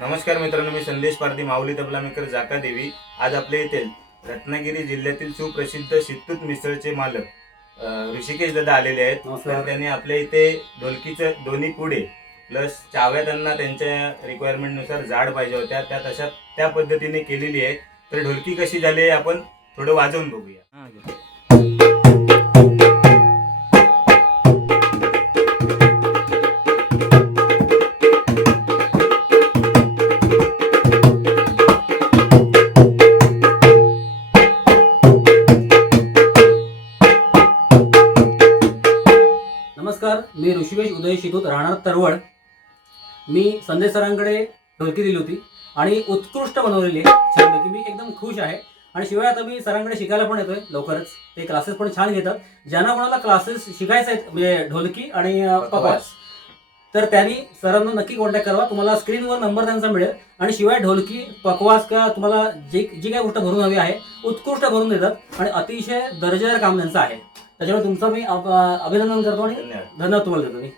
नमस्कार मित्रांनो, मी संदेश पारधी, माऊली तबला मेकर जाका देवी। आज आपल्या येथे रत्नागिरी जिल्ह्यातील सुप्रसिद्ध शित्तूत मिसळचे मालक ऋषिकेश दादा आलेले आहेत। तर त्यांनी आपल्या इथे ढोलकीचं दोन्ही पुढे प्लस चाव्या त्यांना त्यांच्या रिक्वायरमेंट नुसार जाड पाहिजे होत्या, त्या पद्धतीने केलेली आहे। तर ढोलकी कशी झाली आपण थोडं वाजवून बघूया। नमस्कार, मी ऋषिकेश उदय शितूत, राहणार तरवड। मी संदेश सरांकडे ढोलकी दिली होती आणि उत्कृष्ट बनवलेली आहे, छानपैकी। मी एकदम खुश आहे आणि शिवाय आता मी सरांकडे शिकायला पण येतोय लवकरच। ते क्लासेस पण छान घेतात। ज्यांना कोणाला क्लासेस शिकायचे आहेत म्हणजे ढोलकी आणि पकवास, तर त्यांनी सरांना नक्की कॉन्टॅक्ट करावा। तुम्हाला स्क्रीनवर नंबर त्यांचा मिळेल आणि शिवाय ढोलकी पकवास का तुम्हाला जी काही गोष्ट भरून हवी आहे उत्कृष्ट भरून देतात आणि अतिशय दर्जेदार काम त्यांचं आहे। त्याच्यामुळे तुमचं मी अभिनंदन करतो आणि धन्यवाद तुम्हाला देतो मी।